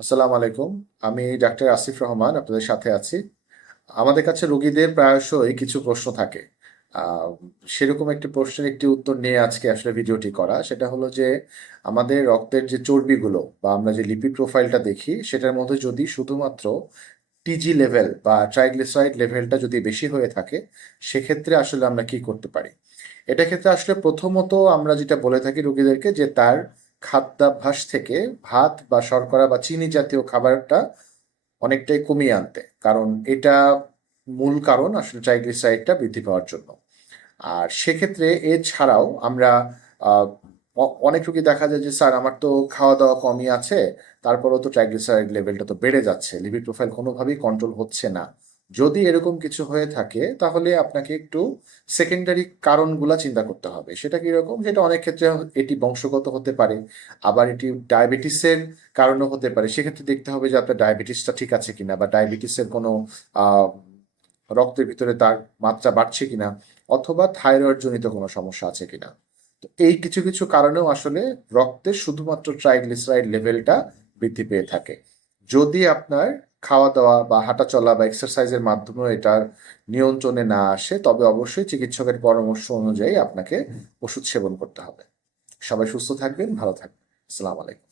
আসসালামু আলাইকুম। আমি ডাক্তার আসিফ রহমান আপনাদের সাথে আছি। আমাদের কাছে রোগীদের প্রায়শই কিছু প্রশ্ন থাকে। আহ, সেরকম একটি প্রশ্নের একটি উত্তর নিয়ে আজকে আসলে ভিডিওটি করা। সেটা হলো যে আমাদের রক্তের যে চর্বিগুলো বা আমরা যে লিপিড প্রোফাইলটা দেখি সেটার মধ্যে যদি শুধুমাত্র টিজি লেভেল বা ট্রাইগ্লিসারাইড লেভেলটা যদি বেশি হয়ে থাকে, সেক্ষেত্রে আসলে আমরা কি করতে পারি। এটা ক্ষেত্রে আসলে প্রথমত আমরা যেটা বলে থাকি রোগীদেরকে যে তার খাদ্যাভ্যাস থেকে ভাত বা শর্করা বা চিনি জাতীয় খাবারটা অনেকটাই কমিয়ে আনতে, কারণ এটা মূল কারণ আসলে ট্রাইগ্লিসারাইডটা বৃদ্ধি পাওয়ার জন্য। আর সেক্ষেত্রে এছাড়াও আমরা আহ, অনেক রোগী দেখা যায় যে স্যার আমার তো খাওয়া দাওয়া কমই আছে, তারপরেও তো ট্রাইগ্লিসারাইড লেভেলটা তো বেড়ে যাচ্ছে, লিপিড প্রোফাইল কোনোভাবেই কন্ট্রোল হচ্ছে না। যদি এরকম কিছু হয়ে থাকে তাহলে আপনাকে একটু সেকেন্ডারি কারণগুলা চিন্তা করতে হবে। সেটা কিরকম? সেটা অনেক ক্ষেত্রে এটি বংশগত হতে পারে, আবার এটি ডায়াবেটিসের কারণও হতে পারে। সেক্ষেত্রে দেখতে হবে যে আপনার ডায়াবেটিসটা ঠিক আছে কিনা, বা ডায়াবেটিসের কোনো আহ, রক্তের ভিতরে তার মাত্রা বাড়ছে কিনা, অথবা থাইরয়েড জনিত কোনো সমস্যা আছে কিনা। তো এই কিছু কিছু কারণেও আসলে রক্তে শুধুমাত্র ট্রাইগ্লিসারাইড লেভেলটা বৃদ্ধি পেয়ে থাকে। যদি আপনার খাওয়া দাওয়া বা হাঁটা চলা বা এক্সারসাইজের মাধ্যমেও এটার নিয়ন্ত্রণে না আসে, তবে অবশ্যই চিকিৎসকের পরামর্শ অনুযায়ী আপনাকে ওষুধ সেবন করতে হবে। সবাই সুস্থ থাকবেন, ভালো থাকবেন। আসসালামু আলাইকুম।